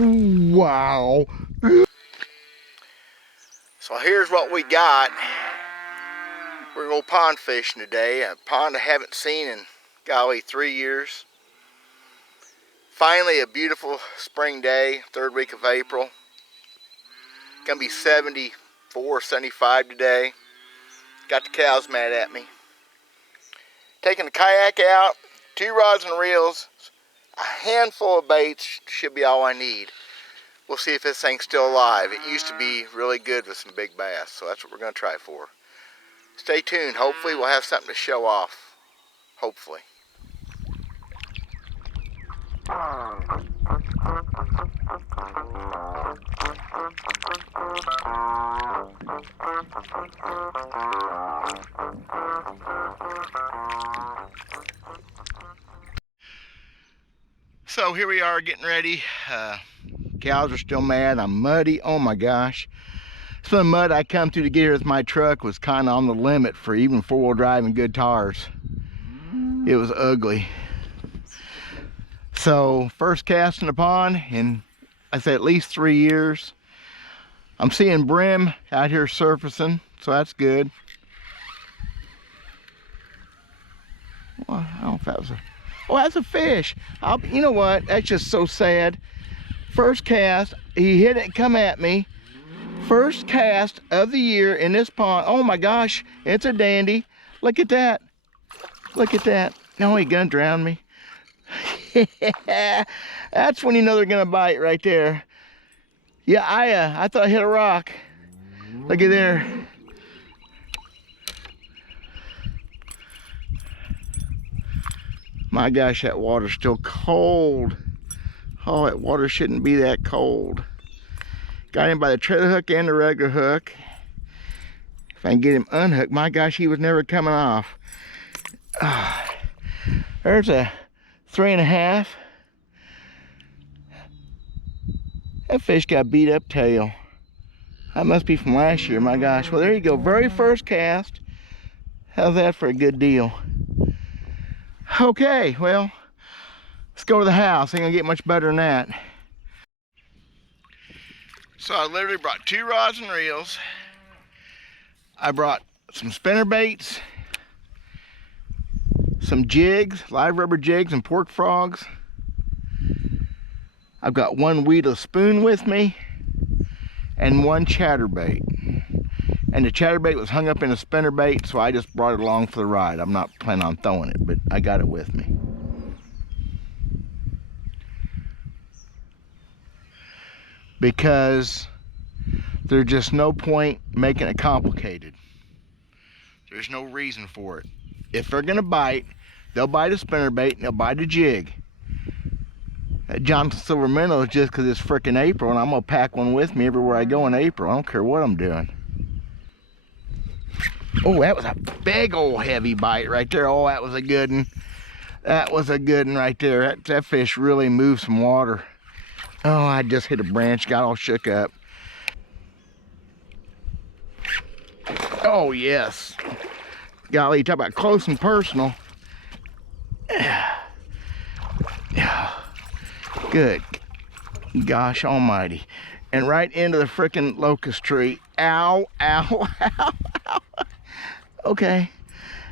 Wow. So here's what we got. We're gonna go pond fishing today. A pond I haven't seen in, golly, 3 years. Finally, a beautiful spring day, third week of April. Gonna be 74, 75 today. Got the cows mad at me. Taking the kayak out, 2 rods and reels, a handful of baits should be all I need. We'll see if this thing's still alive. It used to be really good with some big bass, so that's what we're gonna try for. Stay tuned. Hopefully we'll have something to show off. Hopefully. So here we are getting ready. Cows are still mad. I'm muddy. Oh my gosh. Some of the mud I come through to get here with my truck was kind of on the limit for even four-wheel drive and good tires. It was ugly. So first cast in the pond in, I say, at least 3 years. I'm seeing brim out here surfacing, so that's good. Well, I don't know if that was a, oh, that's a fish. You know what? That's just so sad. First cast, he hit it, come at me. First cast of the year in this pond. Oh my gosh, it's a dandy. Look at that. Look at that. No, he gonna drown me. That's when you know they're gonna bite right there. Yeah, I thought I hit a rock. Look at there. My gosh, that water's still cold. Oh, that water shouldn't be that cold. Got him by the trailer hook and the regular hook. If I can get him unhooked, my gosh, he was never coming off. There's a 3.5. That fish got beat up tail. That must be from last year, my gosh. Well, there you go, very first cast. How's that for a good deal? Okay, well, let's go to the house. Ain't gonna get much better than that. So I literally brought 2 rods and reels. I brought some spinner baits, some jigs, live rubber jigs and pork frogs. I've got 1 weedless spoon with me and 1 chatterbait. And the chatterbait was hung up in a spinner bait, so I just brought it along for the ride. I'm not planning on throwing it, but I got it with me. Because there's just no point making it complicated. There's no reason for it. If they're gonna bite, they'll bite a spinnerbait and they'll bite a jig. That Johnson Silver Minnow is just because it's frickin' April, and I'm gonna pack one with me everywhere I go in April. I don't care what I'm doing. Oh, that was a big old heavy bite right there. Oh, that was a good one. That was a good one right there. That fish really moved some water. Oh, I just hit a branch, got all shook up. Oh, yes. Golly, talk about close and personal. Good gosh almighty. And right into the frickin' locust tree. Ow, ow, ow, ow. Okay,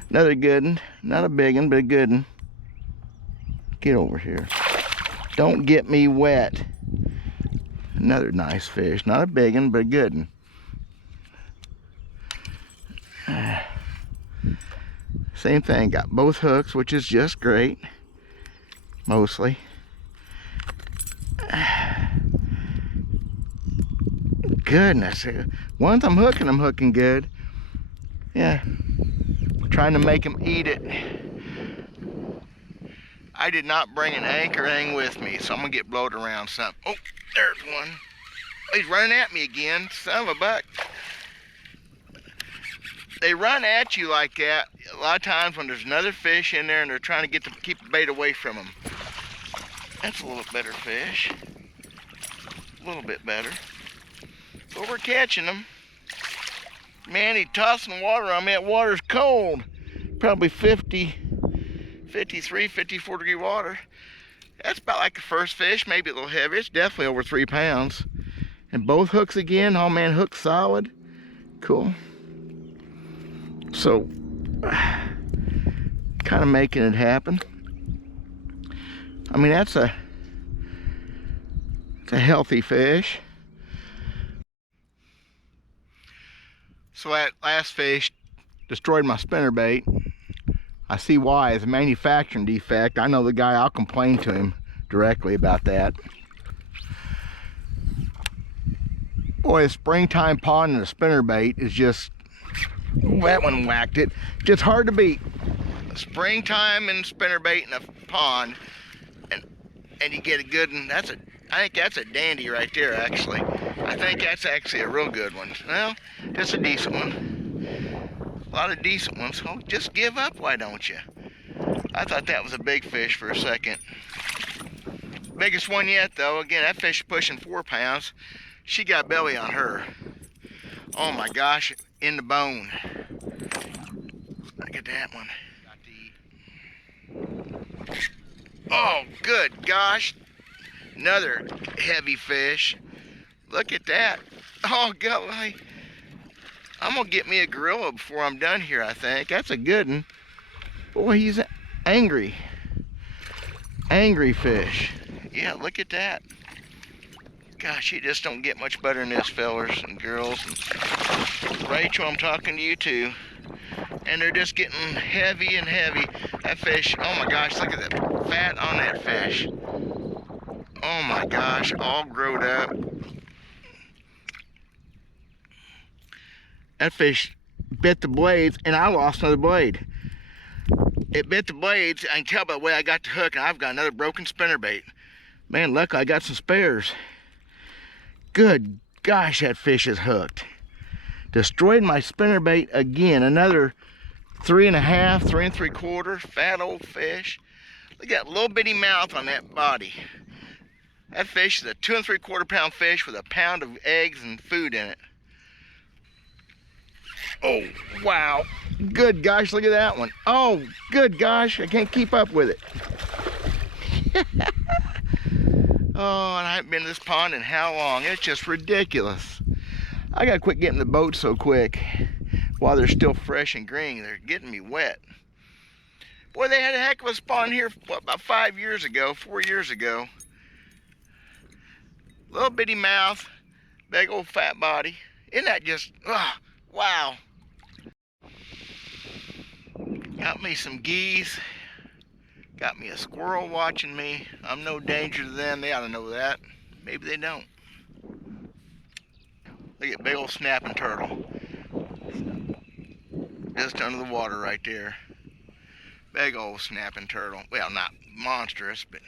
another good one. Not a big one, but a good one. Get over here. Don't get me wet. Another nice fish. Not a big one, but a good one. Same thing. Got both hooks, which is just great. Mostly. Goodness. Once I'm hooking good. Yeah. Trying to make them eat it. I did not bring an anchor hang with me, so I'm gonna get blowed around some. Oh, there's one. Oh, he's running at me again, son of a buck. They run at you like that a lot of times when there's another fish in there and they're trying to keep the bait away from them. That's a little better fish. A little bit better. But we're catching them. Man, he's tossing water on me. That water's cold. Probably 53, 54 degree water. That's about like the first fish, maybe a little heavy. It's definitely over 3 pounds. And both hooks again. Oh man, hook solid. Cool. So, kind of making it happen. I mean, it's a healthy fish. So that last fish destroyed my spinnerbait. I see why. It's a manufacturing defect. I know the guy. I'll complain to him directly about that. Boy, a springtime pond and a spinnerbait is just, that one whacked it. Just hard to beat. Springtime and spinnerbait in a pond, and you get a good one. I think that's a dandy right there, actually. I think that's actually a real good one. Well, just a decent one. A lot of decent ones. Oh, just give up, why don't you? I thought that was a big fish for a second. Biggest one yet, though. Again, that fish is pushing 4 pounds. She got belly on her. Oh my gosh, in the bone. Look at that one. Oh, good gosh. Another heavy fish. Look at that. Oh, golly. I'm going to get me a gorilla before I'm done here, I think. That's a good one. Boy, he's angry. Angry fish. Yeah, look at that. Gosh, you just don't get much better than this, fellers and girls. And Rachel, I'm talking to you too. And they're just getting heavy and heavy. That fish, oh my gosh, look at that fat on that fish. Oh my gosh, all growed up. That fish bit the blades, and I lost another blade. It bit the blades. I can tell by the way I got the hook, and I've got another broken spinnerbait. Man, luckily I got some spares. Good gosh, that fish is hooked. Destroyed my spinnerbait again. Another 3.5, 3 3/4, fat old fish. Look at that little bitty mouth on that body. That fish is a 2 3/4 pound fish with a pound of eggs and food in it. Oh, wow. Good gosh, look at that one. Oh, good gosh, I can't keep up with it. Oh, and I haven't been to this pond in how long? It's just ridiculous. I gotta quit getting the boat so quick while they're still fresh and green. They're getting me wet. Boy, they had a heck of a spawn here, what, about 5 years ago, 4 years ago. Little bitty mouth, big old fat body. Isn't that just, wow. Got me some geese. Got me a squirrel watching me. I'm no danger to them. They ought to know that. Maybe they don't. Look at big old snapping turtle. Just under the water right there. Big old snapping turtle. Well, not monstrous, but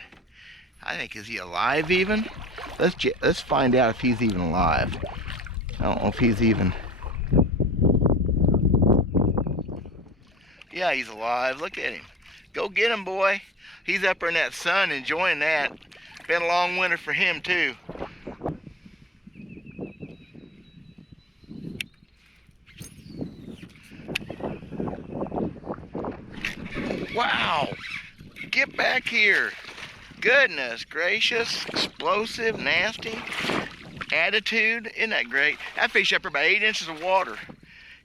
I think, is he alive even? Let's find out if he's even alive. I don't know if he's even. Yeah, he's alive. Look at him. Go get him, boy. He's up in that sun enjoying that. Been a long winter for him, too. Wow. Get back here. Goodness gracious. Explosive, nasty. Attitude. Isn't that great? That fish up there about 8 inches of water.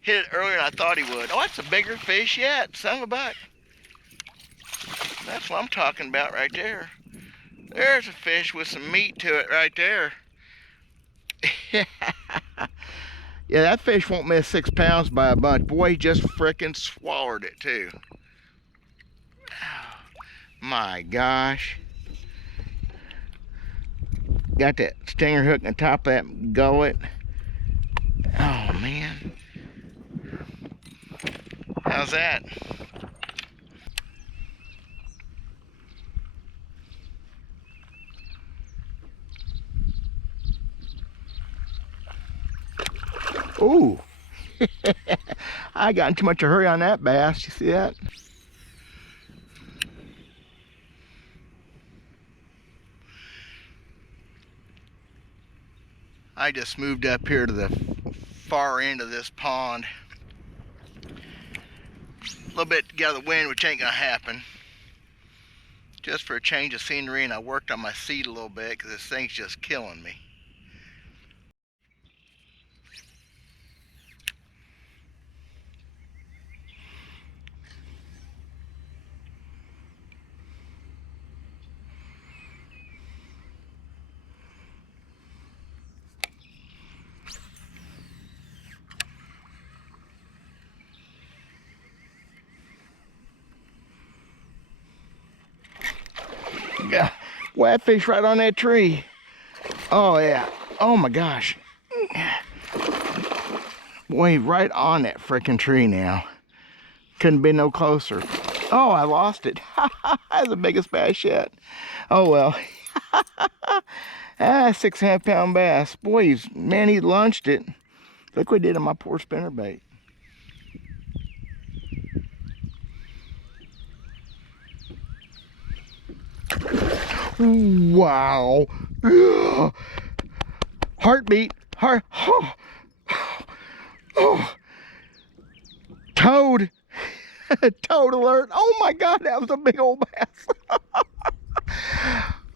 Hit it earlier than I thought he would. Oh, that's a bigger fish yet. Son of a buck. That's what I'm talking about right there. There's a fish with some meat to it right there. Yeah, that fish won't miss 6 pounds by a bunch. Boy, he just frickin' swallowed it too. My gosh. Got that stinger hook on top of that gullet. Oh man. How's that? Ooh. I got in too much of a hurry on that bass. You see that? I just moved up here to the far end of this pond. A little bit to get out of the wind, which ain't gonna happen. just for a change of scenery, and I worked on my seat a little bit because this thing's just killing me. Yeah, flatfish right on that tree. Oh yeah. Oh my gosh. Boy, right on that freaking tree now. Couldn't be no closer. Oh, I lost it. That's the biggest bass yet. Oh well. 6.5 pound bass. Boy, man, he launched it. Look what he did on my poor spinnerbait. Wow. Heartbeat. Heart. Oh. Oh. Toad. Toad alert. Oh my God, that was a big old bass.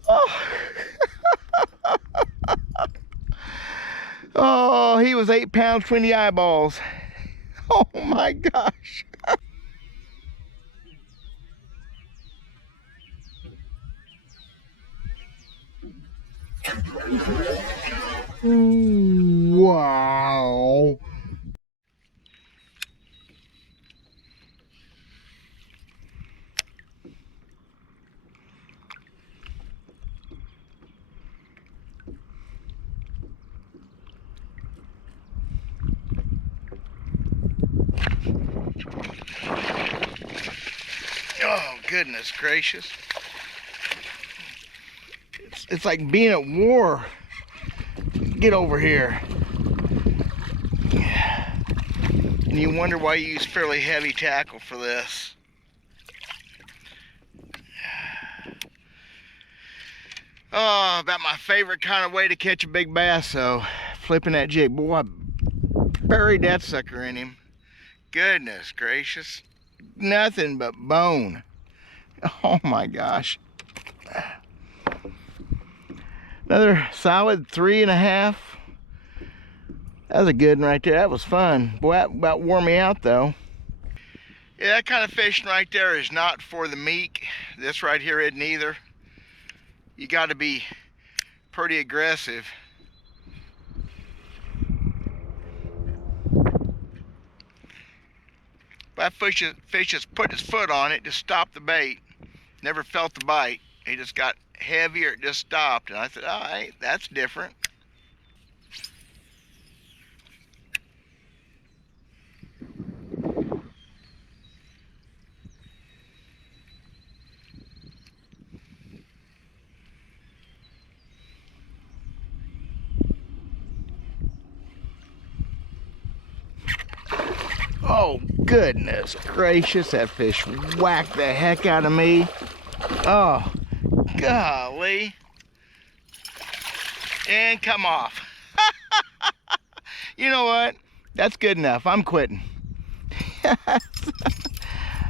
Oh. Oh, he was 8 pounds, 20 eyeballs. Oh my gosh. Wow. Oh, goodness gracious. It's like being at war. Get over here. And you wonder why you use fairly heavy tackle for this. Oh, about my favorite kind of way to catch a big bass, though. Flipping that jig. Boy, I buried that sucker in him. Goodness gracious. Nothing but bone. Oh my gosh. Another solid 3.5. That was a good one right there. That was fun. Boy, that about wore me out though. Yeah, that kind of fishing right there is not for the meek. This right here isn't either. You got to be pretty aggressive. That fish just put his foot on it, just stopped the bait. Never felt the bite. He just got heavier, it just stopped. And I said, all right, that's different. Oh, goodness gracious, that fish whacked the heck out of me. Oh, golly. And come off. You know what? That's good enough. I'm quitting.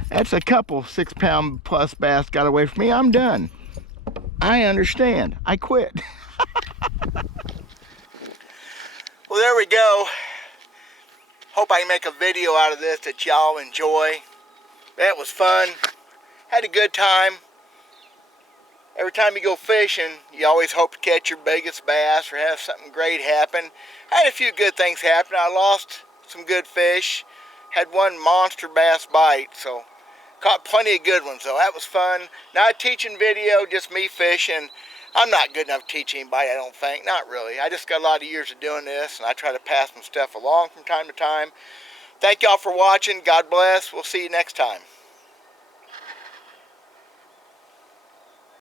That's a couple 6 pound plus bass got away from me. I'm done. I understand. I quit. Well, there we go. Hope I can make a video out of this that y'all enjoy. That was fun. Had a good time. Every time you go fishing, you always hope to catch your biggest bass or have something great happen. I had a few good things happen. I lost some good fish. Had one monster bass bite, so caught plenty of good ones, though. That was fun. Not a teaching video, just me fishing. I'm not good enough to teach anybody, I don't think. Not really. I just got a lot of years of doing this, and I try to pass some stuff along from time to time. Thank y'all for watching. God bless. We'll see you next time.